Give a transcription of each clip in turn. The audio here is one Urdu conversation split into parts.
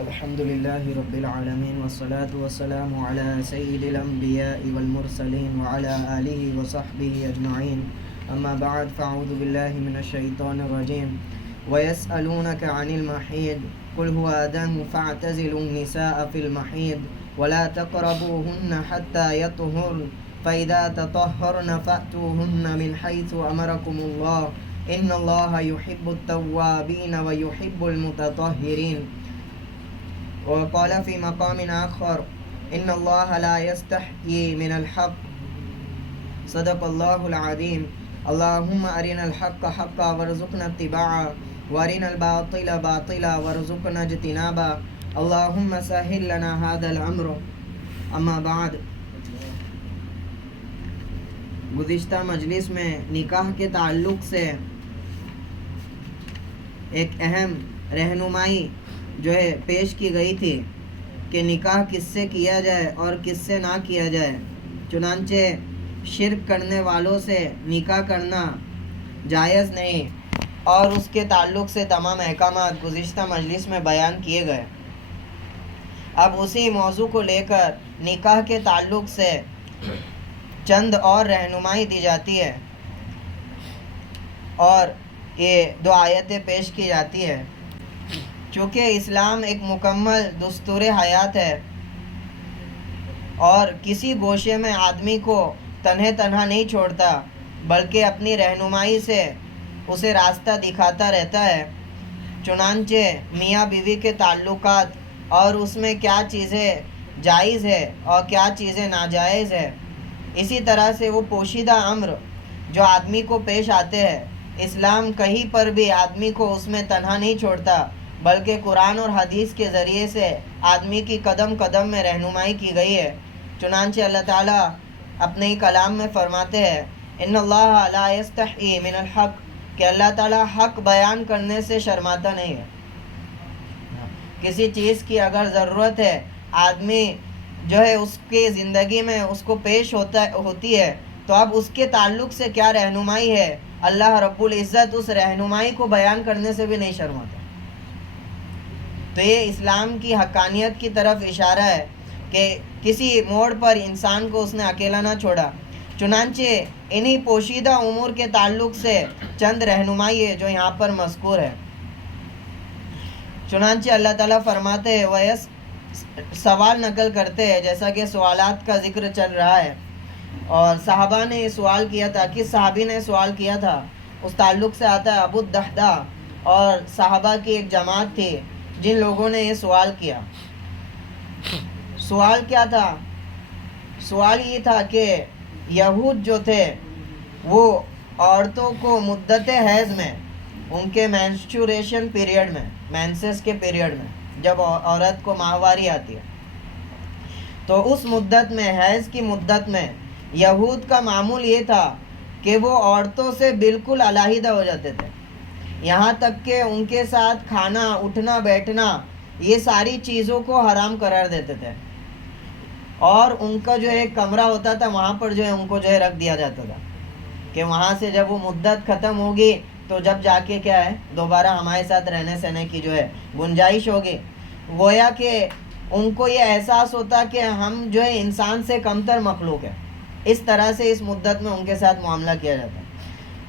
الحمد لله رب العالمين والصلاة والسلام على سيد الأنبياء والمرسلين وعلى آله وصحبه أجمعين. أما بعد فأعوذ بالله من الشيطان الرجيم. ويسألونك عن المحيض قل هو أذى فاعتزلوا النساء في المحيض ولا تقربوهن حتى يطهرن فإذا تطهرن فأتوهن من حيث أمركم الله إن الله يحب التوابين ويحب المتطهرين. وقال في مقام آخر إن الله لا يستحيي من الحق صدق الله العظيم. اللهم أرنا الحق حقا وارزقنا اتباعه وأرنا الباطل باطلا وارزقنا اجتنابه اللهم سهل لنا هذا الأمر. اما بعد، گزشتہ مجلس میں نکاح کے تعلق سے ایک اہم رہنمائی جو ہے پیش کی گئی تھی کہ نکاح کس سے کیا جائے اور کس سے نہ کیا جائے. چنانچہ شرک کرنے والوں سے نکاح کرنا جائز نہیں اور اس کے تعلق سے تمام احکامات گزشتہ مجلس میں بیان کیے گئے. اب اسی موضوع کو لے کر نکاح کے تعلق سے چند اور رہنمائی دی جاتی ہے اور یہ دو آیتیں پیش کی جاتی ہے. چونکہ اسلام ایک مکمل دستور حیات ہے اور کسی گوشے میں آدمی کو تنہا نہیں چھوڑتا بلکہ اپنی رہنمائی سے اسے راستہ دکھاتا رہتا ہے. چنانچہ میاں بیوی کے تعلقات اور اس میں کیا چیزیں جائز ہے اور کیا چیزیں ناجائز ہے، اسی طرح سے وہ پوشیدہ امر جو آدمی کو پیش آتے ہیں، اسلام کہیں پر بھی آدمی کو اس میں تنہا نہیں چھوڑتا بلکہ قرآن اور حدیث کے ذریعے سے آدمی کی قدم قدم میں رہنمائی کی گئی ہے. چنانچہ اللہ تعالیٰ اپنے ہی کلام میں فرماتے ہیں ان اللہ لا یستحیی من الحق، کہ اللہ تعالیٰ حق بیان کرنے سے شرماتا نہیں ہے. کسی چیز کی اگر ضرورت ہے، آدمی جو ہے اس کی زندگی میں اس کو پیش ہوتی ہے، تو اب اس کے تعلق سے کیا رہنمائی ہے، اللہ رب العزت اس رہنمائی کو بیان کرنے سے بھی نہیں شرماتا. تو یہ اسلام کی حقانیت کی طرف اشارہ ہے کہ کسی موڑ پر انسان کو اس نے اکیلا نہ چھوڑا. چنانچہ انہی پوشیدہ امور کے تعلق سے چند رہنمائی ہے جو یہاں پر مذکور ہے. چنانچہ اللہ تعالیٰ فرماتے ہیں ویس سوال نقل کرتے ہیں، جیسا کہ سوالات کا ذکر چل رہا ہے اور صحابہ نے یہ سوال کیا تھا. کس صحابی نے سوال کیا تھا اس تعلق سے آتا ہے ابو الدحداء اور صحابہ کی ایک جماعت تھی جن لوگوں نے یہ سوال کیا. سوال کیا تھا؟ سوال یہ تھا کہ یہود جو تھے وہ عورتوں کو مدت حیض میں، ان کے مینسچوریشن پیریڈ میں، مینسس کے پیریڈ میں، جب عورت کو ماہواری آتی ہے تو اس مدت میں، حیض کی مدت میں، یہود کا معمول یہ تھا کہ وہ عورتوں سے بالکل علیحدہ ہو جاتے تھے. یہاں تک کہ ان کے ساتھ کھانا، اٹھنا بیٹھنا، یہ ساری چیزوں کو حرام قرار دیتے تھے اور ان کا جو ایک کمرہ ہوتا تھا وہاں پر جو ہے ان کو جو ہے رکھ دیا جاتا تھا کہ وہاں سے جب وہ مدت ختم ہوگی تو جب جا کے کیا ہے دوبارہ ہمارے ساتھ رہنے سہنے کی جو ہے گنجائش ہوگی. گویا کہ ان کو یہ احساس ہوتا کہ ہم جو ہے انسان سے کمتر مخلوق ہے، اس طرح سے اس مدت میں ان کے ساتھ معاملہ کیا جاتا.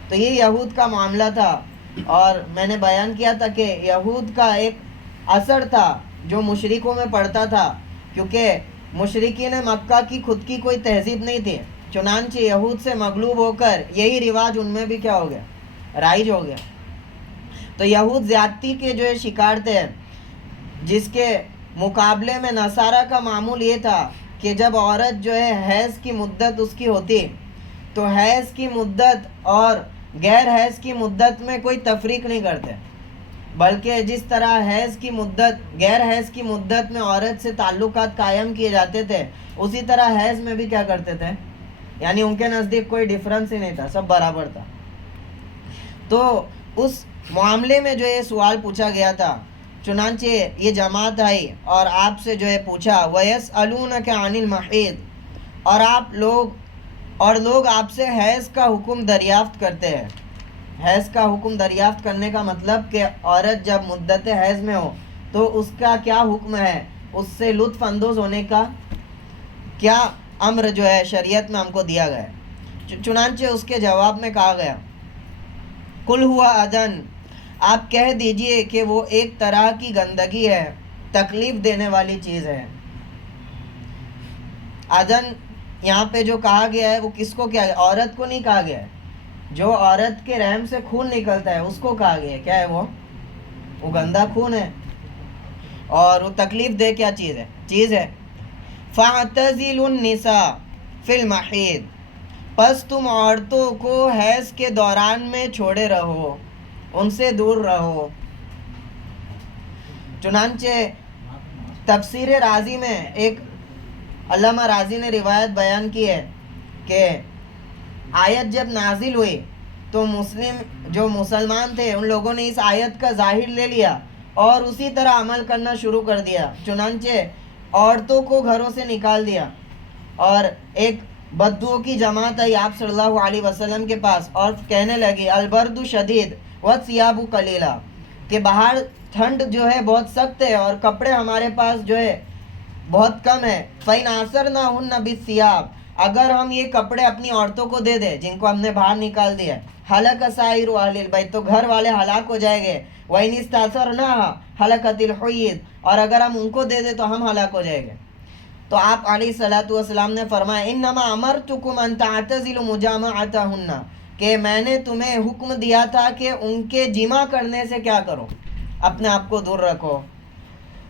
تو یہ یہود کا معاملہ تھا اور میں نے بیان کیا تھا کہ یہود کا ایک اثر تھا جو مشرکوں میں پڑتا تھا، کیونکہ مشرکین مکہ کی خود کی کوئی تہذیب نہیں تھی. چنانچہ یہود سے مغلوب ہو کر یہی رواج ان میں بھی کیا ہو گیا، رائج ہو گیا. تو یہود زیادتی کے جو ہے شکار تھے، جس کے مقابلے میں نصارہ کا معمول یہ تھا کہ جب عورت جو ہے حیض کی مدت اس کی ہوتی تو حیض کی مدت اور غیر حیض کی مدت میں کوئی تفریق نہیں کرتے، بلکہ جس طرح حیض کی مدت، غیر حیض کی مدت میں عورت سے تعلقات قائم کیے جاتے تھے، اسی طرح حیض میں بھی کیا کرتے تھے، یعنی ان کے نزدیک کوئی ڈفرنس ہی نہیں تھا، سب برابر تھا. تو اس معاملے میں جو یہ سوال پوچھا گیا تھا، چنانچہ یہ جماعت آئی اور آپ سے جو ہے پوچھا وَيَسْأَلُونَكَ عَنِ الْمَحِيضِ، اور لوگ آپ سے حیض کا حکم دریافت کرتے ہیں. حیض کا حکم دریافت کرنے کا مطلب کہ عورت جب مدت حیض میں ہو تو اس کا کیا حکم ہے, اس سے لطف اندوز ہونے کا کیا امر جو ہے شریعت میں ہم کو دیا گیا ہے. چنانچہ اس کے جواب میں کہا گیا قل ہوا اذن, آپ کہہ دیجئے کہ وہ ایک طرح کی گندگی ہے, تکلیف دینے والی چیز ہے. اذن یہاں پہ جو کہا گیا ہے وہ کس کو کیا, عورت کو نہیں کہا گیا ہے. جو عورت کے رحم سے خون نکلتا ہے اس کو کہا گیا ہے. کیا ہے وہ گندا خون ہے, اور وہ تکلیف دہ کیا چیز ہے. فَاعْتَزِلُوا النِّسَاءَ فِي الْمَحِيضِ, پس تم عورتوں کو حیض کے دوران میں چھوڑے رہو, ان سے دور رہو. چنانچہ تفسیر رازی میں ایک علامہ رازی نے روایت بیان کی ہے کہ آیت جب نازل ہوئی تو جو مسلمان تھے ان لوگوں نے اس آیت کا ظاہر لے لیا اور اسی طرح عمل کرنا شروع کر دیا. چنانچہ عورتوں کو گھروں سے نکال دیا, اور ایک بدوؤں کی جماعت آئی آپ صلی اللہ علیہ وسلم کے پاس اور کہنے لگی البرد شدید والثیاب قلیلہ, کہ باہر ٹھنڈ جو ہے بہت سخت ہے اور کپڑے ہمارے پاس جو ہے بہت کم ہے. فَإِنْ أَعْصَرْنَاهُنَّ بِالثِّيَابِ, اگر ہم یہ کپڑے اپنی عورتوں کو دے دیں جن کو ہم نے باہر نکال دیا, هَلَكَ سَائِرُ أَهْلِ الْبَيْتِ, تو گھر والے ہلاک ہو جائیں گے. وَإِنْ اسْتَأْثَرْنَاهَا هَلَكَتِ الْحُيِّضُ, اور اگر ہم ان کو دے دیں تو ہم ہلاک ہو جائیں گے. تو آپ علیہ الصلوۃ والسلام نے فرمایا انما امرتکم ان تعتزلوا مجامعتهن, کہ میں نے تمہیں حکم دیا تھا کہ ان کے جمع کرنے سے کیا کرو, اپنے آپ کو دور رکھو.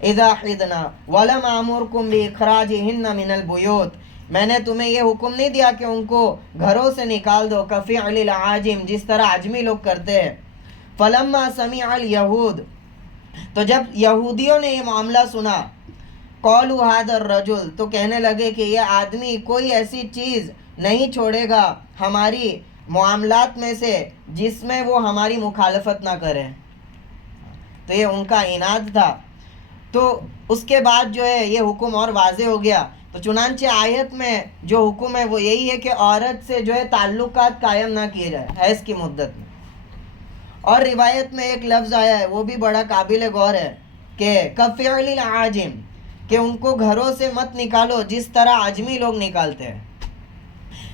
اذا حضنا ولم امرکم باخراجهن من البیوت, میں نے تمہیں یہ حکم نہیں دیا کہ ان کو گھروں سے نکال دو, کفعل العاجم, جس طرح عجمی لوگ کرتے ہیں. فلما سمع اليهود, تو جب یہودیوں نے یہ معاملہ سنا, قالوا هذا الرجل, تو کہنے لگے کہ یہ آدمی کوئی ایسی چیز نہیں چھوڑے گا ہماری معاملات میں سے جس میں وہ ہماری مخالفت نہ کرے. تو یہ ان کا عناد تھا. تو اس کے بعد جو ہے یہ حکم اور واضح ہو گیا. تو چنانچہ آیت میں جو حکم ہے وہ یہی ہے کہ عورت سے جو ہے تعلقات قائم نہ کیے جائے حیض کی مدت میں. اور روایت میں ایک لفظ آیا ہے وہ بھی بڑا قابل غور ہے کہ کفعل العاجم, کہ ان کو گھروں سے مت نکالو جس طرح عجمی لوگ نکالتے ہیں.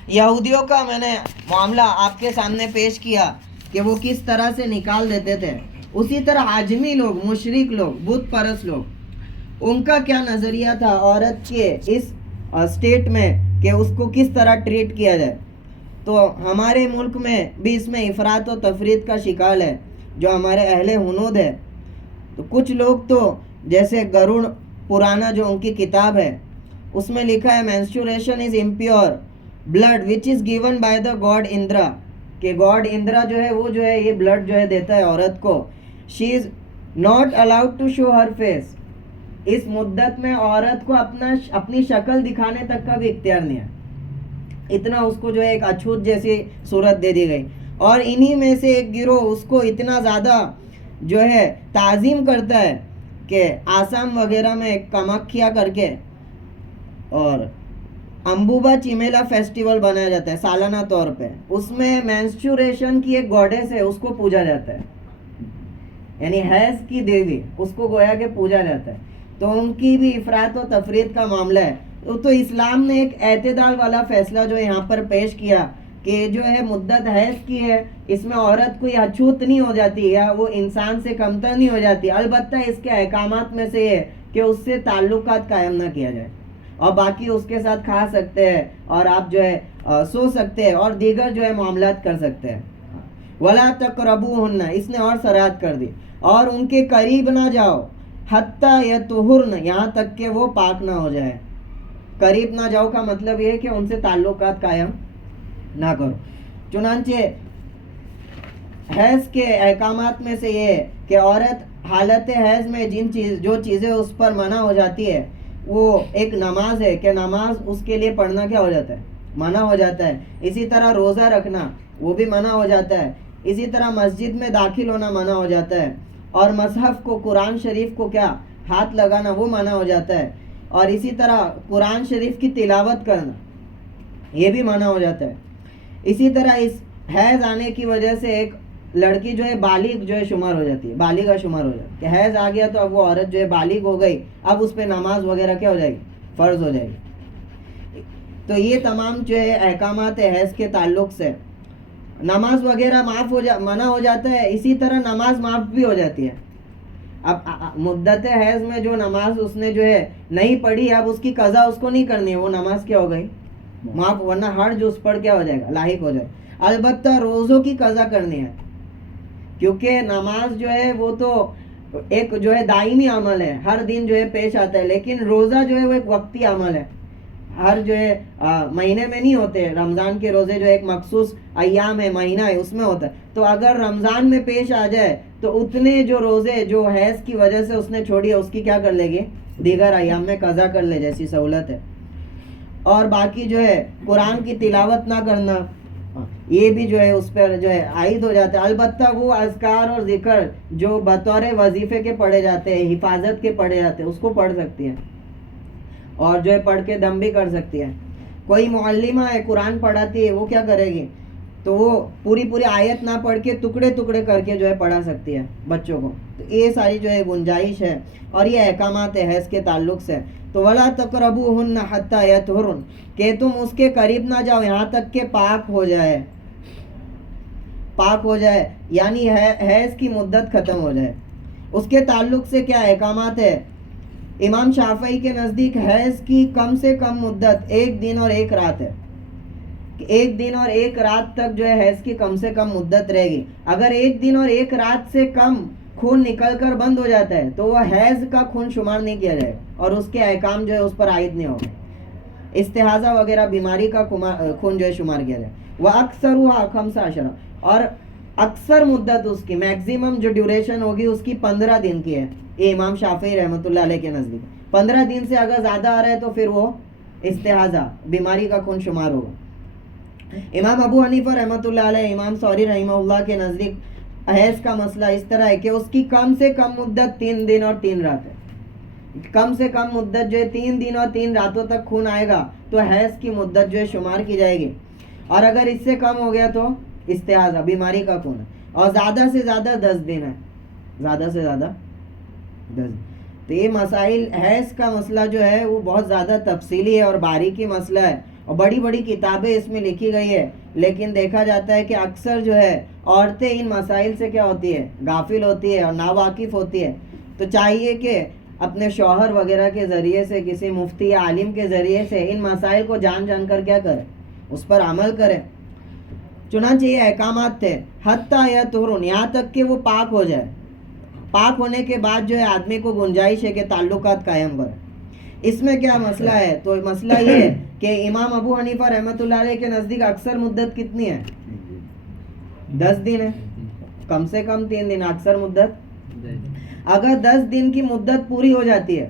یہودیوں کا میں نے معاملہ آپ کے سامنے پیش کیا کہ وہ کس طرح سے نکال دیتے تھے. اسی طرح عجمی لوگ, مشرک لوگ, بت پرست لوگ, ان کا کیا نظریہ تھا عورت کے اس اسٹیٹ میں کہ اس کو کس طرح ٹریٹ کیا جائے. تو ہمارے ملک میں بھی اس میں افراط و تفریط کا شکار ہے جو ہمارے اہل ہنود ہے. تو کچھ لوگ تو جیسے گروڑ پرانا جو ان کی کتاب ہے اس میں لکھا ہے menstruation is impure blood which is given by the god Indra, کہ گاڈ اندرا جو ہے وہ جو ہے یہ بلڈ جو ہے دیتا ہے عورت کو. she is not allowed to show her face, اس مدت میں عورت کو اپنی شکل دکھانے تک کا بھی اختیار نہیں ہے. اتنا اس کو جو ہے ایک اچھوت جیسی صورت دے دی گئی. اور انہی میں سے ایک گروہ اس کو اتنا زیادہ جو ہے تعظیم کرتا ہے کہ آسام وغیرہ میں کمکھیا کر کے اور امبوبا چیمیلا فیسٹیول بنایا جاتا ہے سالانہ طور پہ. اس میں مینسچوریشن کی ایک گوڈیس ہے, اس کو پوجا جاتا ہے, یعنی حیض کی دیوی, اس کو گویا کہ پوجا جاتا ہے. تو ان کی بھی افراط و تفریط کا معاملہ ہے. تو اسلام نے ایک اعتدال والا فیصلہ جو یہاں پر پیش کیا کہ جو ہے مدت حیض کی ہے, اس میں عورت کوئی اچھوت نہیں ہو جاتی یا وہ انسان سے کمتر نہیں ہو جاتی. البتہ اس کے احکامات میں سے یہ کہ اس سے تعلقات قائم نہ کیا جائے, اور باقی اس کے ساتھ کھا سکتے ہیں اور آپ جو ہے سو سکتے ہیں اور دیگر جو ہے معاملات کر سکتے ہیں. وَلَا تَقْرَبُوهُنَّ, اس نے اور سرحد کر دی, اور ان کے قریب نہ جاؤ. حَتَّى يَطْهُرْنَ, یہاں تک کہ وہ پاک نہ ہو جائے. قریب نہ جاؤ کا مطلب یہ ہے کہ ان سے تعلقات قائم نہ کرو. چنانچہ حیض کے احکامات میں سے یہ ہے کہ عورت حالت حیض میں جو چیزیں اس پر منع ہو جاتی ہے وہ ایک نماز ہے کہ نماز اس کے لیے پڑھنا کیا ہو جاتا ہے, منع ہو جاتا ہے. اسی طرح روزہ رکھنا وہ بھی منع ہو جاتا ہے. اسی طرح مسجد میں داخل ہونا منع ہو جاتا ہے, اور مصحف کو, قرآن شریف کو کیا ہاتھ لگانا وہ منع ہو جاتا ہے. اور اسی طرح قرآن شریف کی تلاوت کرنا یہ بھی منع ہو جاتا ہے. اسی طرح اس حیض آنے کی وجہ سے ایک لڑکی جو ہے بالغ جو ہے شمار ہو جاتی ہے, بالغہ شمار ہو جاتی ہے, کہ حیض آ گیا تو اب وہ عورت جو ہے بالغ ہو گئی, اب اس پہ نماز وغیرہ کیا ہو جائے گی, فرض ہو جائے گی. تو یہ تمام جو ہے احکامات حیض کے تعلق سے. نماز وغیرہ معاف منع ہو جاتا ہے, اسی طرح نماز معاف بھی ہو جاتی ہے. اب مدت حیض میں جو نماز اس نے جو ہے نہیں پڑھی, اب اس کی قضا اس کو نہیں کرنی ہے, وہ نماز کیا ہو گئی, معاف, ورنہ حرج اس پر کیا ہو جائے گا, لاحق ہو جائے. البتہ روزوں کی قضا کرنی ہے, کیونکہ نماز جو ہے وہ تو ایک جو ہے دائمی عمل ہے, ہر دن جو ہے پیش آتا ہے, لیکن روزہ جو ہے وہ ایک وقتی عمل ہے, ہر جو ہے مہینے میں نہیں ہوتے. رمضان کے روزے جو ایک مخصوص ایام ہے, مہینہ ہے, اس میں ہوتا ہے. تو اگر رمضان میں پیش آ جائے تو اتنے جو روزے جو حیض کی وجہ سے اس نے چھوڑی ہے, اس کی کیا کر لے گی, دیگر ایام میں قضا کر لے, جیسی سہولت ہے. اور باقی جو ہے قرآن کی تلاوت نہ کرنا, یہ بھی جو ہے اس پر جو ہے عائد ہو جاتا ہے. البتہ وہ اذکار اور ذکر جو بطور وظیفے کے پڑھے جاتے ہیں, حفاظت کے پڑھے جاتے ہیں, اس کو پڑھ سکتی ہے, اور جو ہے پڑھ کے دم بھی کر سکتی ہے. کوئی معلمہ ہے قرآن پڑھاتی ہے, وہ کیا کرے گی, تو وہ پوری آیت نہ پڑھ کے ٹکڑے ٹکڑے کر کے جو ہے پڑھا سکتی ہے بچوں کو. تو یہ ساری جو ہے گنجائش ہے, اور یہ احکامات حیض کے تعلق سے. تو وَلَا تَقْرَبُوهُنَّ حَتَّى يَطْهُرْنَ, کہ تم اس کے قریب نہ جاؤ یہاں تک کہ پاک ہو جائے, پاک ہو جائے, یعنی حیض کی مدت ختم ہو جائے. اس کے تعلق سے کیا احکامات ہے. امام شافعی کے نزدیک حیض کی کم سے کم مدت 1 دن اور 1 رات ہے. 1 دن اور 1 رات تک جو ہے حیض کی کم سے کم مدت رہے گی. اگر 1 دن اور 1 رات سے کم خون نکل کر بند ہو جاتا ہے تو وہ حیض کا خون شمار نہیں کیا جائے, اور اس کے احکام جو ہے اس پر عائد نہیں ہوگا. استحاضہ وغیرہ بیماری کا خون جو ہے شمار کیا جائے. وَأَكْثَرُهَا 15, اور اکثر مدت اس کی, میکزیمم جو ڈیوریشن ہوگی اس کی 15 دن کی ہے. یہ امام شافعی رحمۃ اللہ علیہ کے نزدیک 15 دن سے اگر زیادہ آ رہا ہے تو پھر وہ استحاضہ بیماری کا خون شمار ہوگا. امام ابو حنیفہ رحمۃ اللہ علیہ, امام ثوری رحمہ اللہ کے نزدیک حیض کا مسئلہ اس طرح ہے کہ اس کی کم سے کم مدت 3 دن اور 3 رات ہے. کم سے کم مدت جو ہے 3 دن اور 3 راتوں تک خون آئے گا تو حیض کی مدت جو ہے شمار کی جائے گی. اور اگر اس سے کم ہو گیا تو استحاضہ بیماری کا خون ہے. اور زیادہ سے زیادہ 10 دن ہے, زیادہ سے زیادہ 10 دن. تو یہ مسائل, حیض کا مسئلہ جو ہے وہ بہت زیادہ تفصیلی ہے اور باریکی مسئلہ ہے, اور بڑی بڑی کتابیں اس میں لکھی گئی ہے. لیکن دیکھا جاتا ہے کہ اکثر جو ہے عورتیں ان مسائل سے کیا ہوتی ہے, غافل ہوتی ہے اور ناواقف ہوتی ہے. تو چاہیے کہ اپنے شوہر وغیرہ کے ذریعے سے, کسی مفتی یا عالم کے ذریعے سے ان مسائل کو جان کر کیا کرے, اس پر عمل کرے. چنانچہ یہ احکامات تھے حتیٰ یطہرن, یہاں تک کہ وہ پاک ہو جائے. پاک ہونے کے بعد جو ہے آدمی کو گنجائش ہے کہ تعلقات قائم کرے. اس میں کیا مسئلہ ہے, تو مسئلہ یہ ہے کہ امام ابو حنیفہ رحمۃ اللہ علیہ کے نزدیک اکثر مدت کتنی ہے, 10 دن ہے, کم سے کم 3 دن, اکثر مدت. اگر 10 دن کی مدت پوری ہو جاتی ہے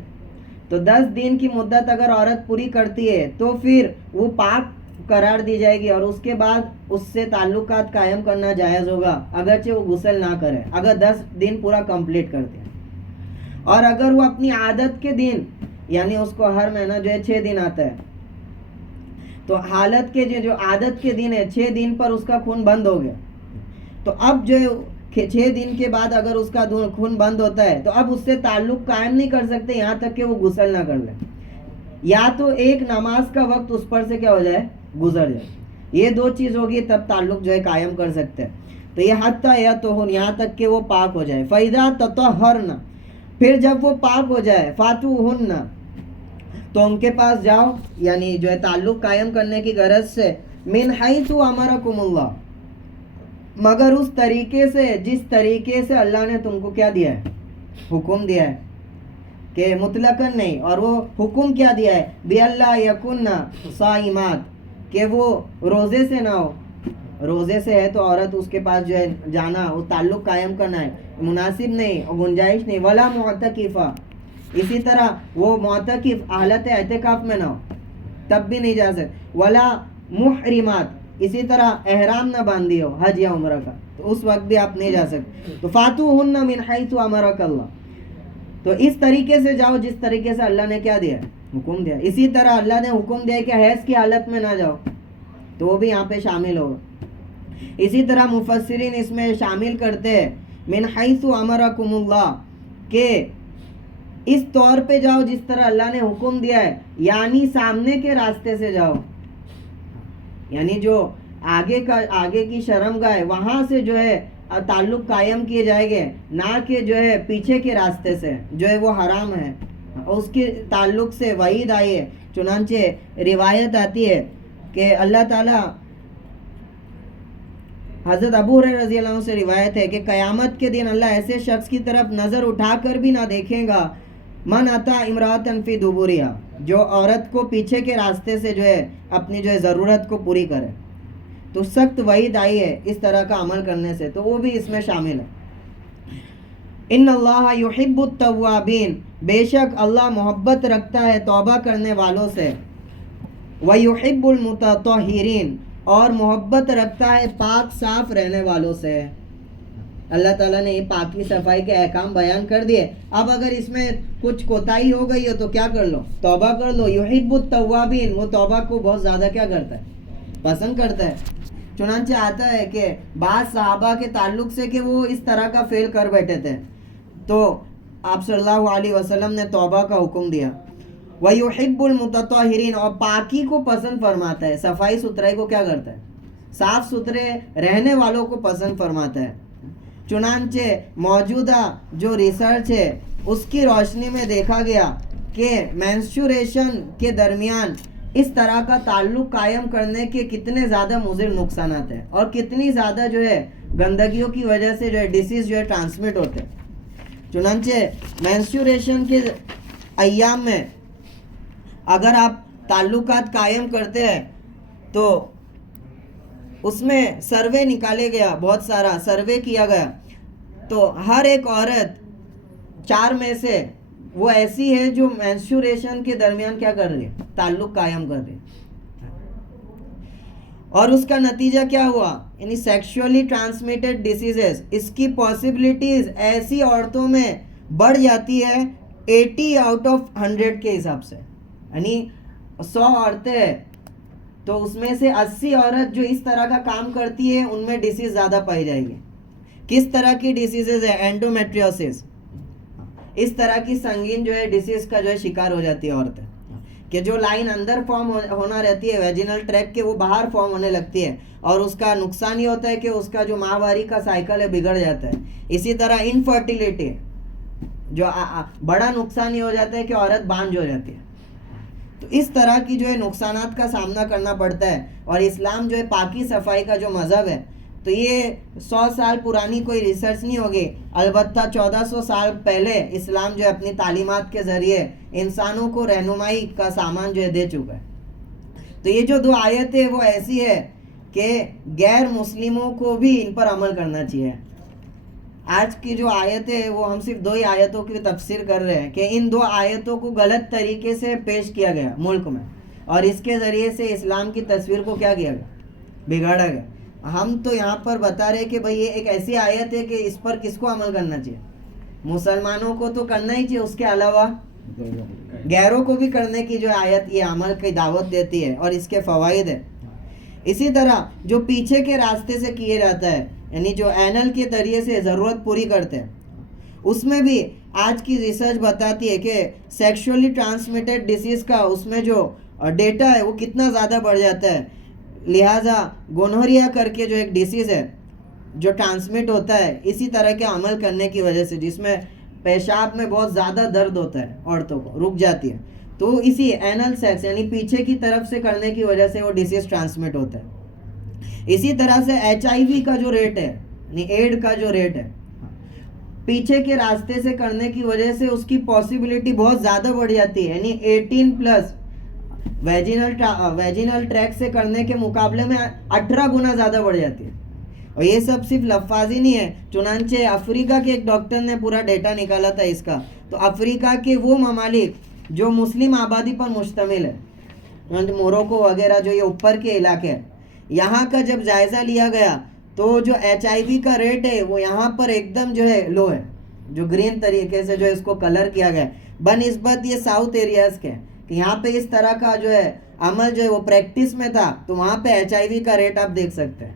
تو 10 دن کی مدت اگر عورت پوری کرتی ہے تو پھر وہ پاک قرار دی جائے گی, اور اس کے بعد اس سے تعلقات قائم کرنا جائز ہوگا اگرچہ وہ غسل نہ کرے, اگر 10 دن پورا کمپلیٹ کرتے ہیں. اور اگر وہ اپنی عادت کے دن, یعنی اس کو ہر مہینہ جو ہے 6 دن آتا ہے, تو حالت کے جو عادت کے دن ہے 6 دن پر اس کا خون بند ہو گیا, تو اب جو ہے 6 دن کے بعد اگر اس کا خون بند ہوتا ہے تو اب اس سے تعلق قائم نہیں کر سکتے یہاں تک کہ وہ غسل نہ کر لے, یا تو ایک نماز کا وقت اس پر سے کیا ہو جائے, گزر جائے. یہ 2 چیز ہوگی تب تعلق جو ہے قائم کر سکتے ہیں. تو یہ حتیٰ یطہرن, یہاں تک کہ وہ پاک ہو جائے. فَإِذَا تَطَہَّرْنَ, پھر جب وہ پاک ہو جائے, فَاتُوهُنَّ, تو ان کے پاس جاؤ, یعنی جو ہے تعلق قائم کرنے کی غرض سے, مِنْ حَيْثُ أَمَرَكُمُ اللَّهُ, مگر اس طریقے سے جس طریقے سے اللہ نے تم کو کیا دیا ہے, حکم دیا ہے, کہ مطلقاً نہیں. اور وہ حکم کیا دیا ہے, بِأَلَّا يَكُنَّ صَائِمَاتٍ, کہ وہ روزے سے نہ ہو. روزے سے ہے تو عورت اس کے پاس جو ہے جانا, وہ تعلق قائم کرنا ہے مناسب نہیں اور گنجائش نہیں. ولا معتکفہ, اسی طرح وہ معتکف حالت اعتکاف میں نہ ہو, تب بھی نہیں جا سکتے. ولا محرمات, اسی طرح احرام نہ باندھی ہو حج یا عمرہ کا, تو اس وقت بھی آپ نہیں جا سکتے. تو فاتوہن من حیث امرک اللہ, تو اس طریقے سے جاؤ جس طریقے سے اللہ نے کیا دیا, حکم دیا. اسی طرح اللہ نے حکم دیا کہ حیض کی حالت میں نہ جاؤ, تو وہ بھی یہاں پہ شامل ہوگا. اسی طرح مفسرین اس میں شامل کرتے ہیں من حیث امرکم اللہ کہ اس طور پہ جاؤ جس طرح اللہ نے حکم دیا ہے، یعنی سامنے کے راستے سے جاؤ، یعنی جو آگے کی شرمگاہ ہے وہاں سے جو ہے تعلق قائم کیے جائیں گے، نہ کہ جو ہے پیچھے کے راستے سے جو ہے وہ حرام ہے، اس کے تعلق سے وعید آئی ہے۔ چنانچہ روایت آتی ہے کہ اللہ تعالیٰ، حضرت ابو ہریرہ رضی اللہ عنہ سے روایت ہے کہ قیامت کے دن اللہ ایسے شخص کی طرف نظر اٹھا کر بھی نہ دیکھے گا، من اتا امراۃ فی دبورہا، جو عورت کو پیچھے کے راستے سے جو ہے اپنی جو ہے ضرورت کو پوری کرے، تو سخت وعید آئی ہے اس طرح کا عمل کرنے سے، تو وہ بھی اس میں شامل ہے۔ ان اللہ یحب التوابین، بے شک اللہ محبت رکھتا ہے توبہ کرنے والوں سے، ویحب المتطہرین، اور محبت رکھتا ہے پاک صاف رہنے والوں سے۔ اللہ تعالیٰ نے یہ پاکی صفائی کے احکام بیان کر دیے، اب اگر اس میں کچھ کوتاہی ہو گئی ہو تو کیا کر لو، توبہ کر لو۔ یحب التوابین، وہ توبہ کو بہت زیادہ کیا کرتا ہے، پسند کرتا ہے۔ چنانچہ آتا ہے کہ بعض صحابہ کے تعلق سے کہ وہ اس طرح کا فعل کر بیٹھے تھے، تو آپ صلی اللہ علیہ وسلم نے توبہ کا حکم دیا۔ وَيُحِبُّ الْمُتَطَّهِرِينَ، اور پاکی کو پسند فرماتا ہے، صفائی ستھرائی کو کیا کرتا ہے، صاف ستھرے رہنے والوں کو پسند فرماتا ہے۔ چنانچہ موجودہ جو ریسرچ ہے اس کی روشنی میں دیکھا گیا کہ مینسچوریشن کے درمیان اس طرح کا تعلق قائم کرنے کے کتنے زیادہ مضر نقصانات ہیں، اور کتنی زیادہ جو ہے گندگیوں کی وجہ سے جو ہے ڈیسیز جو ہے ٹرانسمٹ ہوتے ہیں۔ چنانچہ مینسچوریشن کے ایام میں اگر آپ تعلقات قائم کرتے ہیں تو اس میں سروے نکالے گیا، بہت سارا سروے کیا گیا، تو ہر ایک عورت 4 میں سے وہ ایسی ہے جو مینسچوریشن کے درمیان کیا کر رہی ہے، تعلق قائم کر رہی ہے، اور اس کا نتیجہ کیا ہوا، یعنی سیکشولی ٹرانسمیٹڈ ڈیسیزز، اس کی پاسبلٹیز ایسی عورتوں میں بڑھ جاتی ہے 80 آؤٹ آف 100 کے حساب سے، یعنی 100 عورتیں تو اس میں سے 80 عورت جو اس طرح کا کام کرتی ہے ان میں ڈیسیز زیادہ پائی جائے گی۔ کس طرح کی ڈیسیزز ہے، اینڈومیٹریوسس، اس طرح کی سنگین جو ہے ڈیسیز کا جو ہے شکار ہو جاتی ہے عورتیں، کہ جو لائن اندر فارم ہونا رہتی ہے ویجینل ٹریک کے، وہ باہر فارم ہونے لگتی ہے، اور اس کا نقصان یہ ہوتا ہے کہ اس کا جو ماہواری کا سائیکل ہے بگڑ جاتا ہے۔ اسی طرح انفرٹیلیٹی، جو بڑا نقصان یہ ہو جاتا ہے کہ عورت بانجھ ہو جاتی ہے۔ تو اس طرح کی جو ہے نقصانات کا سامنا کرنا پڑتا ہے، اور اسلام جو ہے پاکی صفائی کا جو مذہب ہے، تو یہ 100 سال پرانی کوئی ریسرچ نہیں ہوگی، البتہ 1400 سال پہلے اسلام جو ہے اپنی تعلیمات کے ذریعے انسانوں کو رہنمائی کا سامان جو ہے دے چکا ہے۔ تو یہ جو 2 آیتیں وہ ایسی ہے کہ غیر مسلموں کو بھی ان پر عمل کرنا چاہیے۔ آج کی جو آیتیں وہ ہم صرف 2 ہی آیتوں کی تفسیر کر رہے ہیں کہ ان 2 آیتوں کو غلط طریقے سے پیش کیا گیا ملک میں، اور اس کے ذریعے سے اسلام کی تصویر کو کیا کیا گیا، بگاڑا گیا۔ ہم تو یہاں پر بتا رہے کہ بھئی یہ ایک ایسی آیت ہے کہ اس پر کس کو عمل کرنا چاہیے، مسلمانوں کو تو کرنا ہی چاہیے، اس کے علاوہ غیروں کو بھی کرنے کی جو آیت یہ عمل کی دعوت دیتی ہے اور اس کے فوائد ہے۔ اسی طرح جو پیچھے کے راستے سے کیے جاتا ہے، یعنی جو اینل کے ذریعے سے ضرورت پوری کرتے ہیں، اس میں بھی آج کی ریسرچ بتاتی ہے کہ سیکشولی ٹرانسمیٹڈ ڈیسیز کا اس میں جو ڈیٹا ہے وہ کتنا زیادہ بڑھ جاتا ہے۔ لہٰذا گونوریا کر کے جو ایک ڈیسیز ہے جو ٹرانسمٹ ہوتا ہے اسی طرح کے عمل کرنے کی وجہ سے، جس میں پیشاب میں بہت زیادہ درد ہوتا ہے، عورتوں کو رک جاتی ہے، تو اسی اینل سیکس یعنی پیچھے کی طرف سے کرنے کی وجہ سے وہ ڈیسیز ٹرانسمٹ ہوتا ہے۔ اسی طرح سے HIV کا جو ریٹ ہے، یعنی ایڈ کا جو ریٹ ہے، پیچھے کے راستے سے کرنے کی وجہ سے اس کی پاسبلٹی بہت زیادہ بڑھ جاتی ہے، یعنی 18+ ویجینل ٹریک سے کرنے کے مقابلے میں 18 گنا زیادہ بڑھ جاتی ہے۔ اور یہ سب صرف لفاظی نہیں ہے، چنانچہ افریقہ کے ایک ڈاکٹر نے پورا ڈیٹا نکالا تھا اس کا، تو افریقہ کے وہ ممالک جو مسلم آبادی پر مشتمل ہے، موروکو وغیرہ جو یہ اوپر کے علاقے ہیں، یہاں کا جب جائزہ لیا گیا تو جو HIV کا ریٹ ہے وہ یہاں پر ایک دم جو ہے لو ہے، جو گرین طریقے سے جو اس کو کلر کیا گیا بنسبت یہ ساؤتھ ایریاز کے، کہ یہاں پہ اس طرح کا جو ہے عمل جو ہے وہ پریکٹس میں تھا، تو وہاں پہ HIV کا ریٹ آپ دیکھ سکتے ہیں۔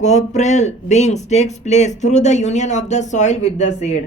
corporeal beings takes place through the union of the soil with the seed.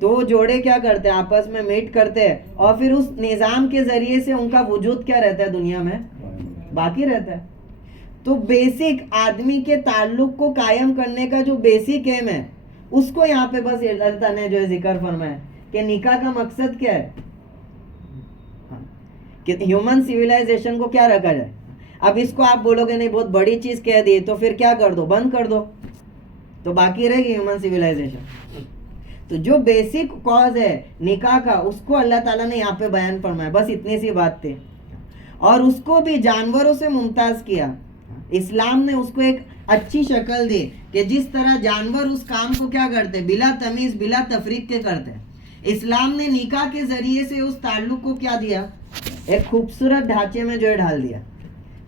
تو جوڑے کیا کرتے ہیں, آپس میں میٹ کرتے ہیں, اور پھر اس نظام کے ذریعے سے ان کا وجود کیا رہتا ہے دنیا میں, باقی رہتا ہے. تو بیسک آدمی کے تعلق کو قائم کرنے کا جو بیسک ایم ہے, اس کو یہاں پہ بس اللہ نے جو ہے ذکر فرمایا کہ نکاح کا مقصد کیا ہے, کہ ہیومن سیولائزیشن کو کیا رکھا جائے. اب اس کو آپ بولو گے نہیں بہت بڑی چیز کہہ دی, تو پھر کیا کر دو, بند کر دو, تو باقی رہے گی ہیومن سیولائزیشن. تو جو بیسک کاز ہے نکاح کا, اس کو اللہ تعالیٰ نے یہاں پہ بیان فرمایا, بس اتنی سی بات تھی. اور اس کو بھی جانوروں سے ممتاز کیا. اسلام نے اس کو ایک اچھی شکل دی کہ جس طرح جانور اس کام کو کیا کرتے, بلا تمیز بلا تفریق کے کرتے, اسلام نے نکاح کے ذریعے سے اس تعلق کو کیا دیا, ایک خوبصورت ڈھانچے میں جو ہے ڈھال دیا.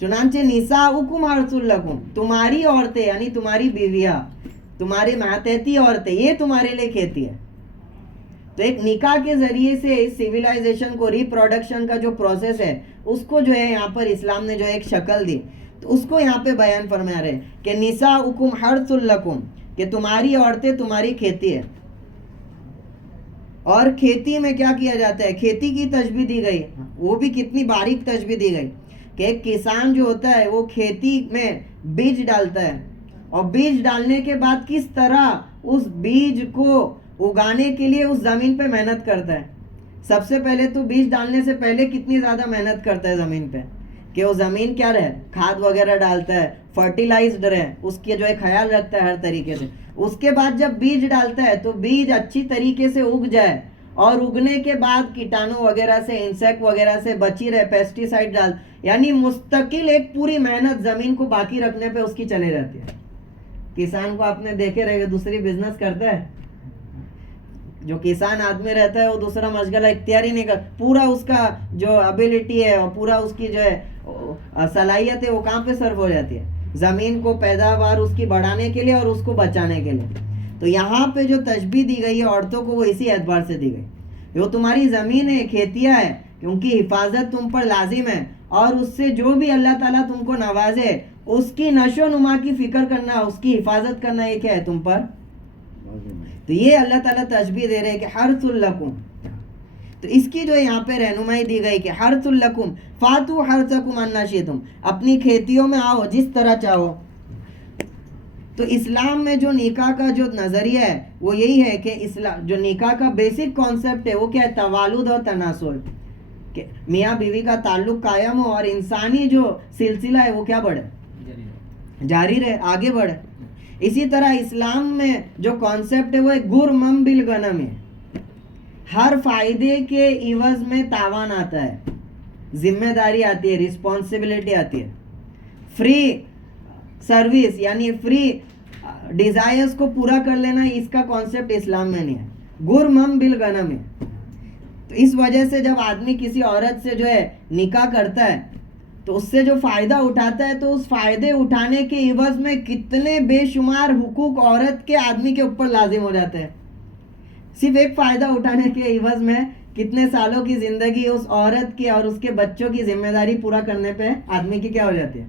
چنانچہ نساؤکم حرث لکم, تمہاری عورتیں یعنی تمہاری بیویاں, تمہاری ماتحتی عورتیں, یہ تمہارے لیے کھیتی ہے. تو ایک نکاح کے ذریعے سے اس سیولائزیشن کو, ریپروڈکشن کا جو پروسیس ہے, اس کو جو ہے یہاں پر اسلام نے جو ایک شکل دی. تو اس کو یہاں پہ بیان فرما رہے کہ نساؤکم حرث لکم, کہ تمہاری عورتیں تمہاری کھیتی ہے. اور کھیتی میں کیا کیا جاتا ہے, کھیتی کی تشبیہ دی گئی, وہ بھی کتنی باریک تشبیہ دی گئی کہ ایک کسان جو ہوتا ہے وہ کھیتی میں بیج ڈالتا ہے, اور بیج ڈالنے کے بعد کس طرح اس بیج کو اگانے کے لیے اس زمین پہ محنت کرتا ہے. سب سے پہلے تو بیج ڈالنے سے پہلے کتنی زیادہ محنت کرتا ہے زمین پہ, کہ وہ زمین کیا رہے, کھاد وغیرہ ڈالتا ہے, فرٹیلائزڈ رہے, اس کے جو ہے خیال رکھتا ہے ہر طریقے سے. اس کے بعد جب بیج ڈالتا ہے تو بیج اچھی طریقے سے اگ جائے, اور اگنے کے بعد کیٹانو وغیرہ سے, انسیکٹ وغیرہ سے بچی رہے, پیسٹی سائڈ ڈال, یعنی مستقل ایک پوری محنت زمین کو باقی رکھنے پہ اس کی چلے جاتی ہے. کسان کو آپ نے دیکھے رہے, دوسری بزنس کرتا ہے, جو کسان آدمی رہتا ہے وہ دوسرا مشغلہ اختیار ہی نہیں کرتا, پورا اس کا جو ابیلٹی ہے اور پورا اس کی جو ہے صلاحیت ہے وہ کہاں پہ صرف ہو جاتی ہے, زمین کو پیداوار اس کی بڑھانے کے لیے اور اس کو بچانے کے لیے. تو یہاں پہ جو تشبیہ دی گئی ہے عورتوں کو, وہ اسی اعتبار سے دی گئی, وہ تمہاری زمین ہے, کھیتیاں ہے, کیونکہ حفاظت تم پر لازم ہے, اور اس سے جو بھی اللہ تعالیٰ تم کو نوازے اس کی نشو و نما کی فکر کرنا, اس کی حفاظت کرنا, یہ کیا ہے تم پر. تو یہ اللہ تعالیٰ تشبیہ دے رہے ہیں کہ حرث لکم. تو اس کی جو یہاں پہ رہنمائی دی گئی کہ حرث لکم فاتو حرثکم انا شئتم, اپنی کھیتیوں میں آؤ جس طرح چاہو. تو اسلام میں جو نکاح کا جو نظریہ ہے وہ یہی ہے کہ اسلام جو نکاح کا بیسک کانسیپٹ ہے وہ کیا ہے, توالد اور تناسل, کہ میاں بیوی کا تعلق قائم ہو اور انسانی جو سلسلہ ہے وہ کیا بڑھے, جاری رہے, آگے بڑھے. اسی طرح اسلام میں جو کانسیپٹ ہے وہ ایک گرمم بالغنم ہے, ہر فائدے کے عوض میں تاوان آتا ہے, ذمہ داری آتی ہے, رسپانسبلٹی آتی ہے. فری سروس یعنی فری ڈیزائرز کو پورا کر لینا, اس کا کانسیپٹ اسلام میں نہیں ہے, گرمم بالغنم ہے. تو اس وجہ سے جب آدمی کسی عورت سے جو ہے نکاح کرتا ہے تو اس سے جو فائدہ اٹھاتا ہے, تو اس فائدے اٹھانے کے عوض میں کتنے بے شمار حقوق عورت کے آدمی کے اوپر لازم ہو جاتے ہیں. صرف ایک فائدہ اٹھانے کے عوض میں کتنے سالوں کی زندگی اس عورت کی اور اس کے بچوں کی ذمہ داری پورا کرنے پہ آدمی کی کیا ہو جاتی ہے.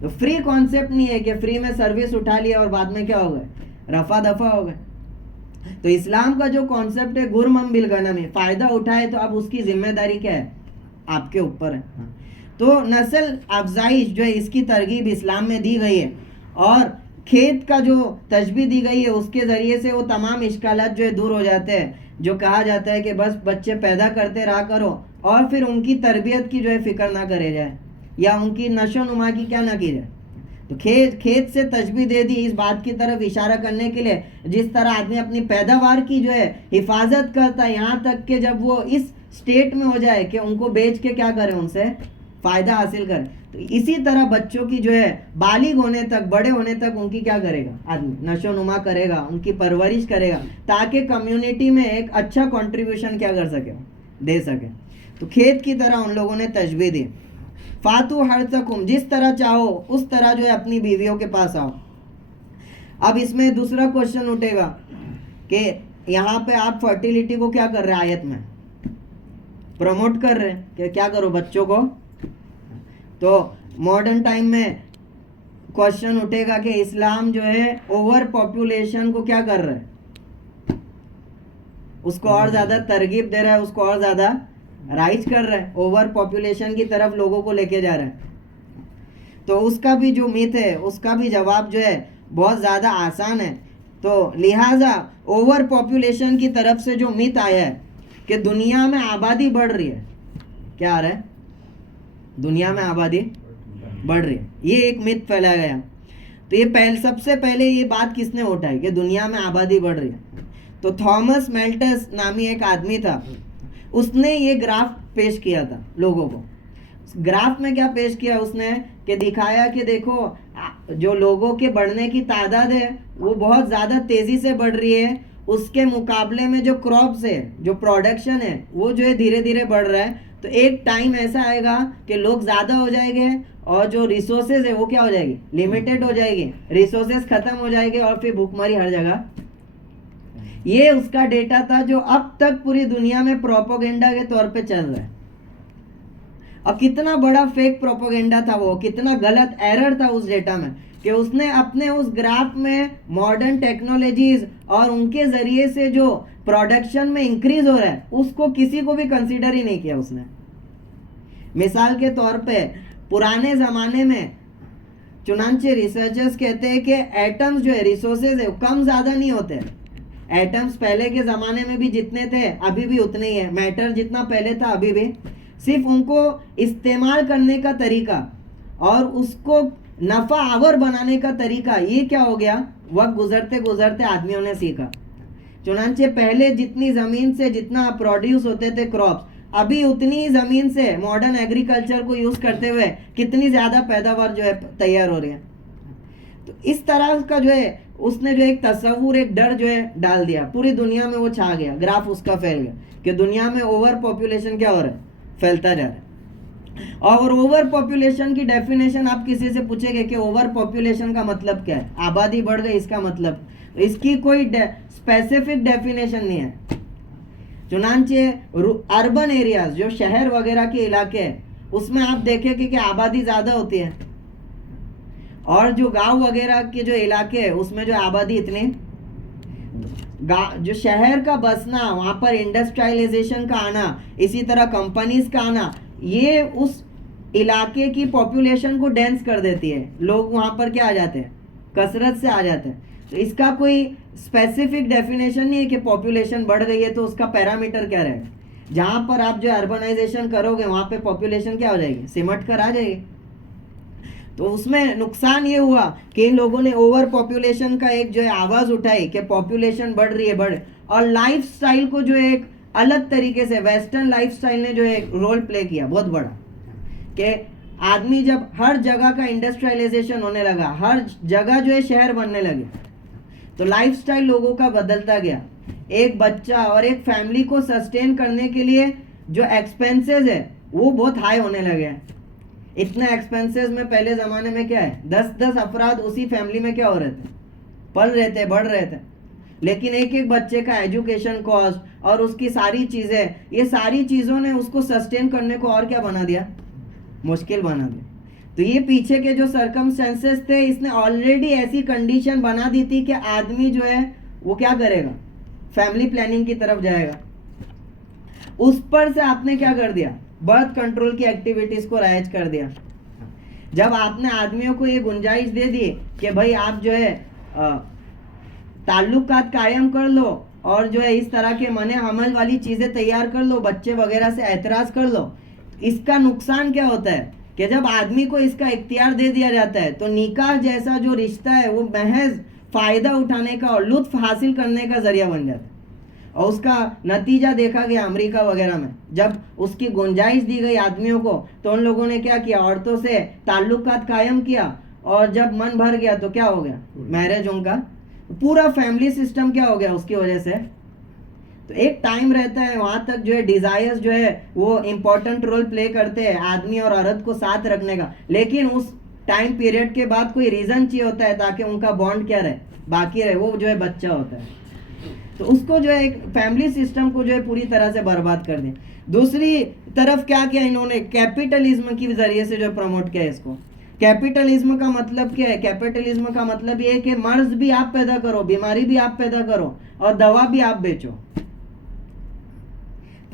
تو فری کانسیپٹ نہیں ہے کہ فری میں سروس اٹھا لیا اور بعد میں کیا ہو گئے, رفع دفع ہو گئے. تو اسلام کا جو کانسیپٹ ہے گرمم بالغنم ہے, فائدہ اٹھائے تو اب اس کی ذمہ داری کیا ہے, آپ کے اوپر ہے. تو نسل افزائش جو ہے اس کی ترغیب اسلام میں دی گئی ہے, اور کھیت کا جو تشبیہ دی گئی ہے اس کے ذریعے سے وہ تمام اشکالات جو ہے دور ہو جاتے ہیں, جو کہا جاتا ہے کہ بس بچے پیدا کرتے رہا کرو اور پھر ان کی تربیت کی جو ہے فکر نہ کرے جائے, یا ان کی نشو و نما کی کیا نہ کی جائے. تو کھیت سے تشبیہ دے دی اس بات کی طرف اشارہ کرنے کے لیے جس طرح آدمی اپنی پیداوار کی جو ہے حفاظت کرتا ہے, یہاں تک کہ جب وہ اس سٹیٹ میں ہو جائے کہ ان کو بیچ کے کیا کرے, ان سے فائدہ حاصل کرے. تو اسی طرح بچوں کی جو ہے بالغ ہونے تک, بڑے ہونے تک ان کی کیا کرے گا آدمی, نشو و نما کرے گا, ان کی پرورش کرے گا, تاکہ کمیونٹی میں ایک اچھا کنٹریبیوشن کیا کر سکے, دے سکے. تو کھیت کی طرح ان لوگوں نے تشبیہ دی. فاتو حرثکم, جس طرح چاہو اس طرح جو ہے اپنی بیویوں کے پاس آؤ. اب اس میں دوسرا کوشچن اٹھے گا کہ یہاں پہ آپ فرٹیلیٹی کو کیا کر رہے ہیں, آیت میں پروموٹ کر رہے ہیں کہ کیا کرو بچوں کو. تو ماڈرن ٹائم میں کوشچن اٹھے گا کہ اسلام جو ہے اوور پاپولیشن کو کیا کر رہا ہے, اس کو اور زیادہ ترغیب دے رہا ہے, اس کو اور زیادہ رائج کر رہا ہے, اوور پاپولیشن کی طرف لوگوں کو لے کے جا رہا ہے. تو اس کا بھی جو میت ہے اس کا بھی جواب جو ہے بہت زیادہ آسان ہے. تو لہٰذا اوور پاپولیشن کی طرف سے جو میت آیا ہے کہ دنیا میں آبادی بڑھ رہی ہے, کیا آ رہا ہے, دنیا میں آبادی بڑھ رہی ہے, یہ ایک میت پھیلایا گیا. تو یہ سب سے پہلے یہ بات کس نے اٹھائی کہ دنیا میں آبادی بڑھ رہی ہے؟ تو تھامس میلٹس نامی ایک آدمی تھا, اس نے یہ گراف پیش کیا تھا لوگوں کو. گراف میں کیا پیش کیا اس نے کہ دکھایا کہ دیکھو جو لوگوں کے بڑھنے کی تعداد ہے وہ بہت زیادہ تیزی سے بڑھ رہی ہے, اس کے مقابلے میں جو کراپس ہے, جو پروڈکشن ہے, وہ جو ہے دھیرے دھیرے بڑھ رہا ہے. تو ایک ٹائم ایسا آئے گا کہ لوگ زیادہ ہو جائیں گے اور جو ریسورسز ہے وہ کیا ہو جائے گی, لمیٹیڈ ہو جائے گی, ریسورسز ختم ہو جائے گے اور پھر بھوک ماری ہر جگہ. یہ اس کا ڈیٹا تھا جو اب تک پوری دنیا میں پروپیگنڈا کے طور پہ چل رہا ہے. اور کتنا بڑا فیک پروپیگنڈا تھا وہ, کتنا غلط ایرر تھا اس ڈیٹا میں کہ اس نے اپنے اس گراف میں ماڈرن ٹیکنالوجیز اور ان کے ذریعے سے جو پروڈکشن میں انکریز ہو رہا ہے اس کو کسی کو بھی کنسیڈر ہی نہیں کیا اس نے. مثال کے طور پہ پرانے زمانے میں چنانچہ ریسرچرز کہتے ہیں کہ ایٹمز جو ہے ریسورسز ہے کم زیادہ نہیں ہوتے. ایٹمز پہلے کے زمانے میں بھی جتنے تھے ابھی بھی اتنے ہی ہیں, میٹر جتنا پہلے تھا ابھی بھی, صرف ان کو استعمال کرنے کا طریقہ اور اس کو نفع آور بنانے کا طریقہ یہ کیا ہو گیا, وقت گزرتے گزرتے آدمیوں نے سیکھا. چنانچہ پہلے جتنی زمین سے جتنا پروڈیوس ہوتے تھے کراپس, ابھی اتنی ہی زمین سے ماڈرن ایگریکلچر کو یوز کرتے ہوئے کتنی زیادہ پیداوار جو ہے تیار ہو رہی ہے. تو اس طرح کا جو ہے اس نے جو ایک تصور, ایک ڈر جو ہے ڈال دیا, پوری دنیا میں وہ چھا گیا, گراف اس کا پھیل گیا کہ دنیا میں اوور پاپولیشن کیا ہو رہا ہے, پھیلتا جا رہا ہے. اور اوور پاپولیشن کی ڈیفینیشن آپ کسی سے پوچھیں گے کہ اوور پاپولیشن کا مطلب کیا ہے, آبادی بڑھ گئی اس کا مطلب, اس کی کوئی اسپیسیفک ڈیفینیشن نہیں ہے. چنانچہ اربن ایریاز جو شہر وغیرہ کے علاقے ہیں اس میں آپ دیکھیں کہ آبادی زیادہ ہوتی ہے, اور جو گاؤں وغیرہ کے جو علاقے ہیں اس میں جو آبادی اتنی, جو شہر کا بسنا, وہاں پر انڈسٹریلائزیشن کا آنا, اسی طرح کمپنیز کا آنا, یہ اس علاقے کی پاپولیشن کو ڈینس کر دیتی ہے. لوگ وہاں پر کیا آ جاتے ہیں, کثرت سے آ جاتے ہیں. تو اس کا کوئی اسپیسیفک ڈیفینیشن نہیں ہے کہ پاپولیشن بڑھ گئی ہے تو اس کا پیرامیٹر کیا رہے گا. جہاں پر آپ جو اربنائزیشن کرو گے وہاں پہ پاپولیشن کیا ہو جائے گی, سمٹ کر آ جائے گی. تو اس میں نقصان یہ ہوا کہ ان لوگوں نے اوور پاپولیشن کا ایک جو ہے آواز اٹھائی کہ پاپولیشن بڑھ رہی ہے, اور لائف سٹائل کو جو ایک الگ طریقے سے ویسٹرن لائف سٹائل نے جو ہے رول پلے کیا بہت بڑا, کہ آدمی جب ہر جگہ کا انڈسٹریلائزیشن ہونے لگا, ہر جگہ جو ہے شہر بننے لگے, تو لائف سٹائل لوگوں کا بدلتا گیا. ایک بچہ اور ایک فیملی کو سسٹین کرنے کے لیے جو ایکسپینسز ہے وہ بہت ہائی ہونے لگے ہیں. اتنے ایکسپینسز میں پہلے زمانے میں کیا ہے, 10 افراد اسی فیملی میں کیا ہو رہے تھے, پل رہے تھے, بڑھ رہے تھے. لیکن ایک ایک بچے کا ایجوکیشن کاسٹ اور اس کی ساری چیزیں, یہ ساری چیزوں نے اس کو سسٹین کرنے کو اور کیا بنا دیا, مشکل بنا دیا. تو یہ پیچھے کے جو سرکمسٹینسز تھے اس نے آلریڈی ایسی کنڈیشن بنا دی تھی کہ آدمی جو ہے وہ کیا کرے گا, فیملی پلاننگ کی طرف جائے گا. اس پر سے آپ نے کیا کر دیا, برتھ کنٹرول کی ایکٹیویٹیز کو رائج کر دیا. جب آپ نے آدمیوں کو یہ گنجائش دے دی کہ بھائی آپ جو ہے تعلقات قائم کر لو اور جو ہے اس طرح کے منع حمل والی چیزیں تیار کر لو, بچے وغیرہ سے اعتراض کر لو, اس کا نقصان کیا ہوتا ہے کہ جب آدمی کو اس کا اختیار دے دیا جاتا ہے تو نکاح جیسا جو رشتہ ہے وہ محض فائدہ اٹھانے کا اور لطف حاصل کرنے کا ذریعہ بن جاتا ہے. اور اس کا نتیجہ دیکھا گیا امریکہ وغیرہ میں, جب اس کی گنجائش دی گئی آدمیوں کو تو ان لوگوں نے کیا کیا, عورتوں سے تعلقات قائم کیا, اور جب من بھر گیا تو کیا ہو گیا, میرج, ان کا پورا فیملی سسٹم کیا ہو گیا اس کی وجہ سے. تو ایک ٹائم رہتا ہے وہاں تک جو ہے ڈیزائرز جو ہے وہ امپورٹنٹ رول پلے کرتے ہیں آدمی اور عورت کو ساتھ رکھنے کا, لیکن اس ٹائم پیریڈ کے بعد کوئی ریزن چاہیے ہوتا ہے تاکہ ان کا بانڈ کیا رہے, باقی رہے, وہ جو ہے بچہ ہوتا ہے. تو اس کو جو ہے ایک فیملی سسٹم کو جو ہے پوری طرح سے برباد کر دیں. دوسری طرف کیا کیا انہوں نے, کیپیٹلزم کے ذریعے سے جو پروموٹ کیا اس کو. کیپیٹلزم کا مطلب کیا ہے, کیپیٹلزم کا مطلب یہ ہے کہ مرض بھی آپ پیدا کرو, بیماری بھی آپ پیدا کرو, اور دوا بھی آپ بیچو.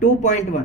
2.1।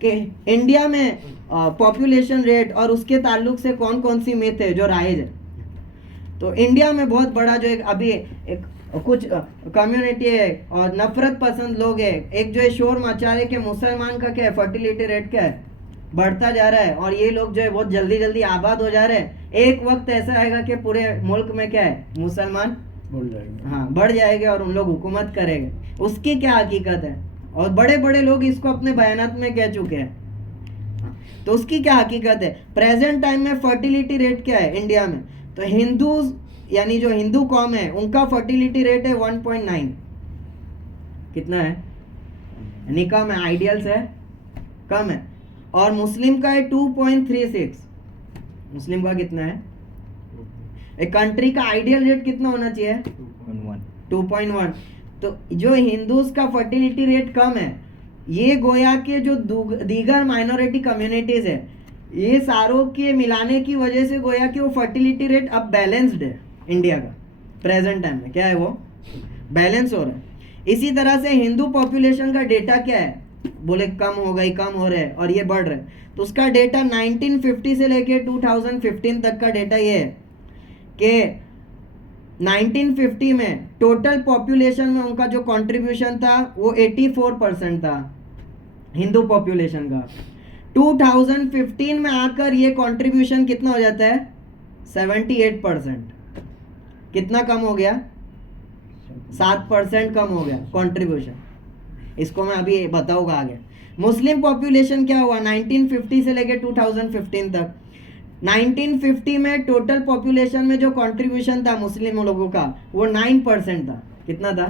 کہ انڈیا میں پاپولیشن ریٹ اور اس کے تعلق سے کون کون سی میت ہے جو رائج ہے. تو انڈیا میں بہت بڑا جو ابھی کچھ کمیونٹی ہے اور نفرت پسند لوگ ہیں, ایک جو ہے شور مچا رہے کہ مسلمان کا کیا ہے فرٹیلیٹی ریٹ کیا ہے, بڑھتا جا رہا ہے, اور یہ لوگ جو ہے بہت جلدی جلدی آباد ہو جا رہے ہیں. ایک وقت ایسا آئے گا کہ پورے ملک میں کیا ہے مسلمان بڑھ جائے گے اور ان لوگ حکومت کرے گے. اس کی کیا حقیقت ہے, اور بڑے بڑے لوگ اس کو اپنے بیانات میں کہہ چکے ہیں. تو اس کی کیا حقیقت ہے. پریزنٹ ٹائم میں فرٹیلیٹی ریٹ کیا ہے انڈیا میں, تو ہندوز یعنی جو ہندو قوم ہے ان کا فرٹیلیٹی ریٹ ہے 1.9. کتنا ہے, نکاح میں آئیڈیل سے کم ہے. اور مسلم کا ہے 2.36. مسلم کا کتنا ہے, ایک کنٹری کا آئیڈیل ریٹ کتنا ہونا چاہیے 2.1. تو جو ہندوز کا فرٹیلیٹی ریٹ کم ہے, یہ گویا کہ جو دیگر مائنورٹی کمیونٹیز ہے یہ ساروں کے ملانے کی وجہ سے گویا کہ وہ فرٹیلیٹی ریٹ اب بیلنسڈ ہے انڈیا کا. پریزنٹ ٹائم میں کیا ہے, وہ بیلنس ہو رہا ہے. اسی طرح سے ہندو پاپولیشن کا ڈیٹا کیا ہے, بولے کم ہو گئی, کم ہو رہا ہے اور یہ بڑھ رہا ہے. تو اس کا ڈیٹا 1950 سے لے کے 2015 تک کا ڈیٹا یہ ہے کہ 1950 میں ٹوٹل پاپولیشن میں ان کا جو کنٹریبیوشن تھا وہ 84% تھا ہندو پاپولیشن کا. 2015 میں آ کر یہ کنٹریبیوشن کتنا ہو جاتا ہے 78%. کتنا کم ہو گیا, 7% کم ہو گیا کنٹریبیوشن. اس کو میں ابھی بتاؤں گا آگے. مسلم پاپولیشن کیا ہوا 1950 سے لے کے 2015 تک. 1950 میں ٹوٹل پاپولیشن میں جو کنٹریبیوشن تھا مسلم لوگوں کا وہ 9% تھا. کتنا تھا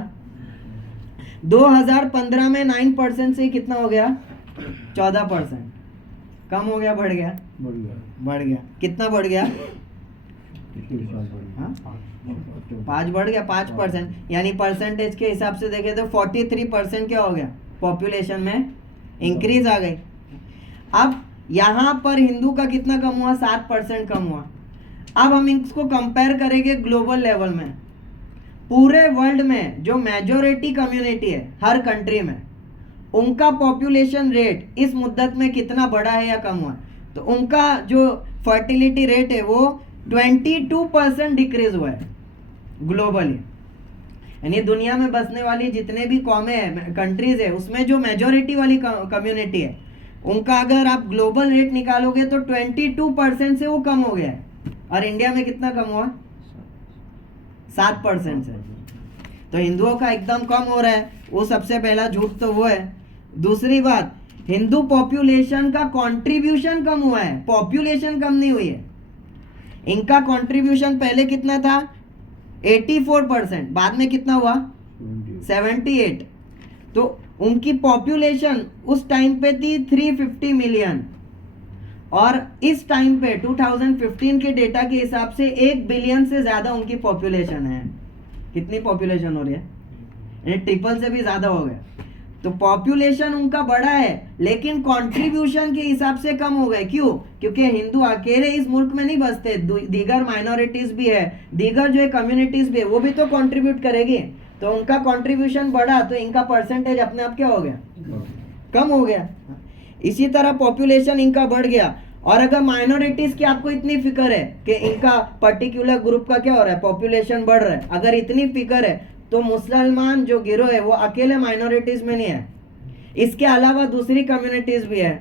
2015 میں 9% سے کتنا ہو گیا 14%. کم ہو گیا, بڑھ گیا, بڑھ گیا. کتنا بڑھ گیا 5 بڑھ گیا 5%. یعنی پرسنٹیج کے حساب سے دیکھیں تو 43% کیا ہو گیا پاپولیشن میں انکریز آ گئی. اب یہاں پر ہندو کا کتنا کم ہوا 7% کم ہوا. اب ہم اس کو کمپیئر کریں گے گلوبل لیول میں. پورے ورلڈ میں جو میجورٹی کمیونٹی ہے ہر کنٹری میں, ان کا پاپولیشن ریٹ اس مدت میں کتنا بڑا ہے یا کم ہوا ہے. تو ان کا جو فرٹیلیٹی ریٹ ہے وہ 22% ڈیکریز ہوا ہے گلوبلی. یعنی دنیا میں بسنے والی جتنے بھی قومیں ہیں کنٹریز ہے اس میں جو میجورٹی والی کمیونٹی ہے ان کا اگر آپ گلوبل ریٹ نکالو گے تو 22% سے وہ کم ہو گیا ہے. اور انڈیا میں کتنا کم ہوا 7% سے. تو ہندوؤں کا ایک دم کم ہو رہا ہے, وہ سب سے پہلا جھوٹ تو وہ ہے. دوسری بات, ہندو پاپولیشن کا کنٹریبیوشن کم ہوا ہے, پاپولیشن کم نہیں ہوئی ہے. ان کا کنٹریبیوشن پہلے کتنا تھا 84%, بعد میں کتنا ہوا 78. تو ان کی پاپولیشن اس ٹائم پہ تھی 350 ملین, اور اس ٹائم پہ 2015 کے ڈیٹا کے حساب سے 1 بلین سے زیادہ ان کی پاپولیشن ہے. کتنی پاپولیشن ہو رہی ہے, یعنی ٹرپل سے بھی زیادہ ہو گیا. تو پاپولیشن ان کا بڑا ہے لیکن کنٹریبیوشن کے حساب سے کم ہو گئے. کیوں, کیونکہ ہندو اکیلے اس ملک میں نہیں بستے, دیگر مائنورٹیز بھی ہے, دیگر جو کمیونٹیز بھی ہے, وہ بھی تو کنٹریبیوٹ کرے گی. تو ان کا کنٹریبیوشن بڑھا تو ان کا پرسنٹیج اپنے آپ کیا ہو گیا کم ہو گیا. اسی طرح پاپولیشن ان کا بڑھ گیا. اور اگر مائنورٹیز کی آپ کو اتنی فکر ہے کہ ان کا پرٹیکولر گروپ کا کیا ہو رہا ہے پاپولیشن بڑھ رہا ہے, اگر اتنی فکر ہے تو مسلمان جو گروہ ہے وہ اکیلے مائنورٹیز میں نہیں ہے, اس کے علاوہ دوسری کمیونٹیز بھی ہے.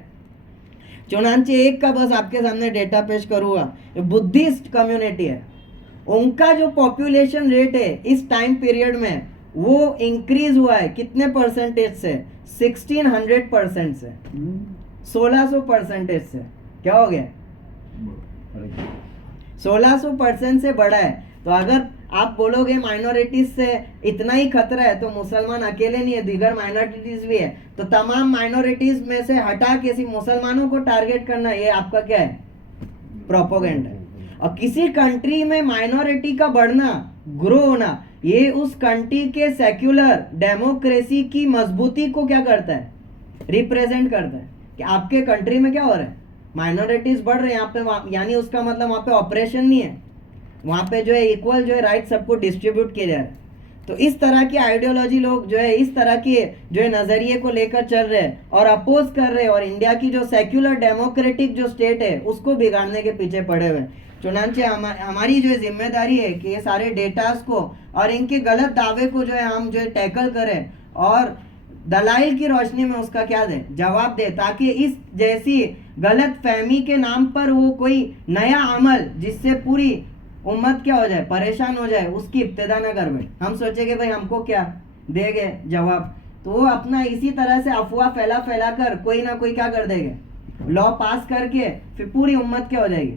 چنانچہ ایک کا بس آپ کے سامنے ڈیٹا پیش کروں گا, بدھسٹ کمیونٹی ہے, ان کا جو پاپولیشن ریٹ ہے اس ٹائم پیریڈ میں وہ انکریز ہوا ہے کتنے پرسنٹیج سے 1600% سے 1600% سے کیا ہو گیا 1600% سے بڑا ہے. تو اگر آپ بولو گے مائنورٹیز سے اتنا ہی خطرہ ہے تو مسلمان اکیلے نہیں ہے, دیگر مائنورٹیز بھی ہے. تو تمام مائنورٹیز میں سے ہٹا کے صرف مسلمانوں کو ٹارگیٹ کرنا یہ آپ کا کیا ہے پروپیگنڈا ہے. اور کسی کنٹری میں مائنورٹی کا بڑھنا گرو ہونا یہ اس کنٹری کے سیکولر ڈیموکریسی کی مضبوطی کو کیا کرتا ہے ریپریزنٹ کرتا ہے کہ آپ کے کنٹری میں کیا ہو رہا ہے مائنورٹیز بڑھ رہے ہیں یہاں پہ, یعنی اس کا مطلب وہاں پہ آپریشن نہیں ہے, وہاں پہ جو ہے ایکول جو ہے رائٹ سب کو ڈسٹریبیوٹ کیا جا رہا ہے. تو اس طرح کی آئیڈیالوجی لوگ جو ہے اس طرح کی جو ہے نظریے کو لے کر چل رہے ہیں اور اپوز کر رہے ہیں، اور انڈیا کی جو سیکولر ڈیموکریٹک جو اسٹیٹ ہے اس کو بگاڑنے کے پیچھے پڑے ہوئے. چنانچہ ہماری جو ذمہ داری ہے کہ یہ سارے ڈیٹاز کو اور ان کے غلط دعوے کو جو ہے ہم جو ہے ٹیکل کریں اور دلائل کی روشنی میں اس کا کیا دیں، جواب دے، تاکہ اس جیسی غلط فہمی کے نام پر وہ کوئی نیا عمل جس سے پوری امت کیا ہو جائے، پریشان ہو جائے، اس کی ابتدا نہ کر بیٹھے. ہم سوچے کہ بھائی ہم کو کیا دے گے جواب، تو وہ اپنا اسی طرح سے افواہ پھیلا کر کوئی نہ کوئی کیا کر دے گے، لا پاس کر کے پھر پوری امت کیا ہو جائے گی.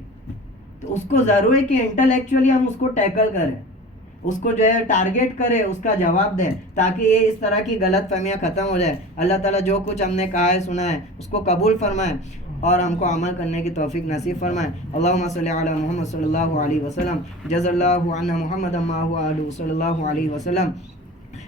تو اس کو ضرور ہے کہ انٹلیکچولی ہم اس کو ٹیکل کریں، اس کو جو ہے ٹارگیٹ کرے، اس کا جواب دیں، تاکہ یہ اس طرح کی غلط فہمیاں ختم ہو جائے. اللہ تعالیٰ جو کچھ ہم نے کہا ہے سنا ہے اس کو قبول فرمائے اور ہم کو عمل کرنے کی توفیق نصیب فرمائے. اللہم صلی علی محمد صلی اللہ علیہ وسلم، جزا اللہ عنا محمد ما هو آلہ صلی اللہ علیہ وسلم.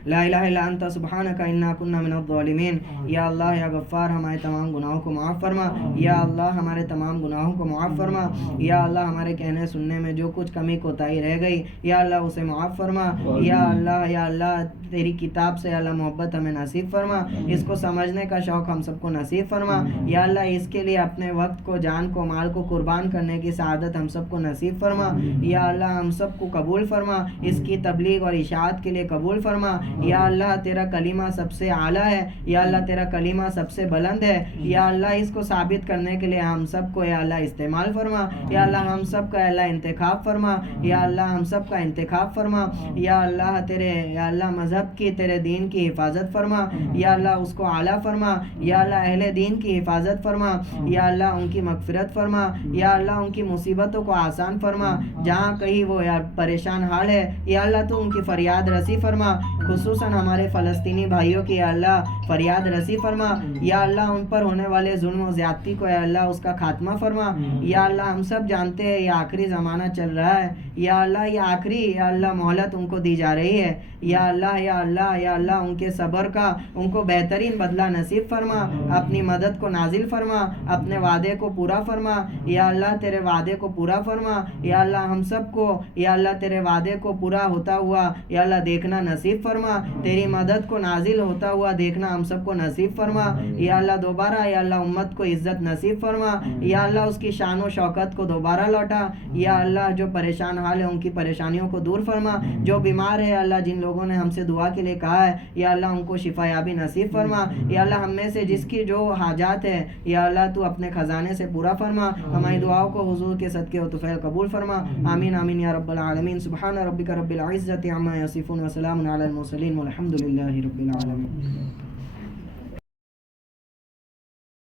لا الہ الا انت سبحانک انا کنا من الظالمین. یا اللہ یا غفار ہمارے تمام گناہوں کو معاف فرما. یا اللہ ہمارے تمام گناہوں کو معاف فرما. یا اللہ ہمارے کہنے سننے میں جو کچھ کمی کوتاہی رہ گئی یا اللہ اسے معاف فرما. یا اللہ تیری کتاب سے اللہ محبت ہمیں نصیب فرما، اس کو سمجھنے کا شوق ہم سب کو نصیب فرما. یا اللہ اس کے لیے اپنے وقت کو، جان کو، مال کو قربان کرنے کی سعادت ہم سب کو نصیب فرما. یا اللہ ہم سب کو قبول فرما، اس کی تبلیغ اور اشاعت کے لیے قبول فرما. یا اللہ تیرا کلمہ سب سے اعلیٰ ہے، یا اللہ تیرا کلمہ سب سے بلند ہے. یا اللہ اس کو ثابت کرنے کے لیے ہم سب کو یا اللہ استعمال فرما. یا اللہ ہم سب کا اللہ انتخاب فرما. یا اللہ ہم سب کا انتخاب فرما. یا اللہ مذہب کی، تیرے دین کی حفاظت فرما. یا اللہ اس کو اعلیٰ فرما. یا اللہ اہل دین کی حفاظت فرما. یا اللہ ان کی مغفرت فرما. یا اللہ ان کی مصیبتوں کو آسان فرما، جہاں کہیں وہ یا پریشان حال ہے یا اللہ تو ان کی فریاد رسی فرما. خصوصاً ہمارے فلسطینی بھائیوں کی یا اللہ فریاد رسی فرما. یا اللہ ان پر ہونے والے ظلم و زیادتی کو یا اللہ اس کا خاتمہ فرما. یا اللہ ہم سب جانتے ہیں یہ آخری زمانہ چل رہا ہے، یا اللہ یہ آخری یا اللہ مہلت ان کو دی جا رہی ہے. یا اللہ ان کے صبر کا ان کو بہترین بدلہ نصیب فرما. اپنی مدد کو نازل فرما، اپنے وعدے کو پورا فرما. یا اللہ تیرے وعدے کو پورا فرما. یا اللہ ہم سب کو یا اللہ تیرے وعدے کو پورا ہوتا ہوا یا اللہ دیکھنا نصیب فرما. تیری مدد کو نازل ہوتا ہوا دیکھنا ہم سب کو نصیب فرما. یا اللہ دوبارہ یا اللہ امت کو عزت نصیب فرما. یا اللہ اس کی شان و شوکت کو دوبارہ لوٹا. یا اللہ جو پریشان حال ہے ان کی پریشانیوں کو دور فرما. جو بیمار ہے اللہ جن لوگوں نے ہم سے دعا کے لیے کہا ہے یا اللہ ان کو شفا یابی نصیب فرما. یا اللہ ہم میں سے جس کی جو حاجات ہے یا اللہ تو اپنے خزانے سے پورا فرما. ہماری دعاؤں کو حضور کے صدقے و طفیل قبول فرما. آمین آمین یا رب العالمین. سبحان ربک رب العزت عما یصفون وسلام علی المرسلین والحمد للہ رب العالمین.